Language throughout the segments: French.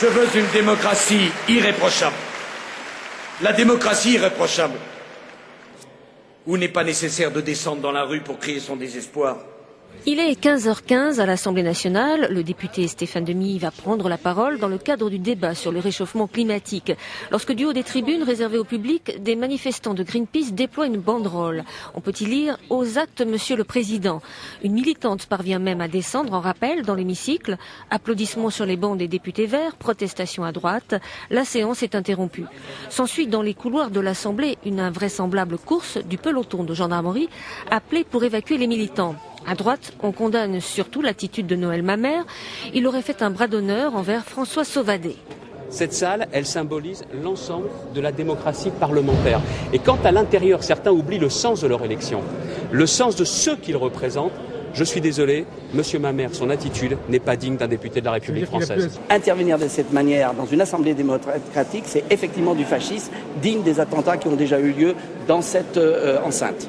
Je veux une démocratie irréprochable. La démocratie irréprochable, où il n'est pas nécessaire de descendre dans la rue pour crier son désespoir. Il est 15h15 à l'Assemblée nationale. Le député Stéphane Demilly va prendre la parole dans le cadre du débat sur le réchauffement climatique. Lorsque du haut des tribunes réservées au public, des manifestants de Greenpeace déploient une banderole. On peut y lire « Aux actes, Monsieur le Président ». Une militante parvient même à descendre en rappel dans l'hémicycle. Applaudissements sur les bancs des députés verts, protestation à droite. La séance est interrompue. S'ensuit dans les couloirs de l'Assemblée une invraisemblable course du peloton de gendarmerie appelé pour évacuer les militants. À droite, on condamne surtout l'attitude de Noël Mamère. Il aurait fait un bras d'honneur envers François Sauvadet. Cette salle, elle symbolise l'ensemble de la démocratie parlementaire. Et quand à l'intérieur, certains oublient le sens de leur élection, le sens de ceux qu'ils représentent, je suis désolé, Monsieur Mamère, son attitude n'est pas digne d'un député de la République française. Intervenir de cette manière dans une assemblée démocratique, c'est effectivement du fascisme, digne des attentats qui ont déjà eu lieu dans cette enceinte.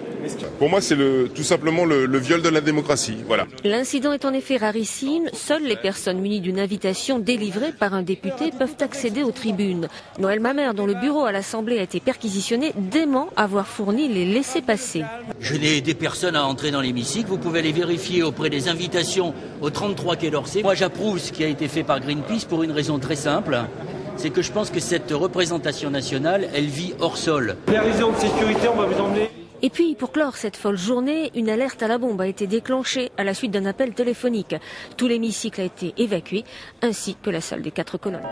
Pour moi, c'est tout simplement le viol de la démocratie. Voilà. L'incident est en effet rarissime. Seules les personnes munies d'une invitation délivrée par un député peuvent accéder aux tribunes. Noël Mamère, dont le bureau à l'Assemblée a été perquisitionné, dément avoir fourni les laissez-passer. Je n'ai aidé personne à entrer dans l'hémicycle. Vous pouvez aller vérifier auprès des invitations au 33 quai d'Orsay. Moi, j'approuve ce qui a été fait par Greenpeace pour une raison très simple. C'est que je pense que cette représentation nationale, elle vit hors sol. Les raisons de sécurité, on va vous emmener. Et puis, pour clore cette folle journée, une alerte à la bombe a été déclenchée à la suite d'un appel téléphonique. Tout l'hémicycle a été évacué, ainsi que la salle des 4 colonnes.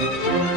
Merci.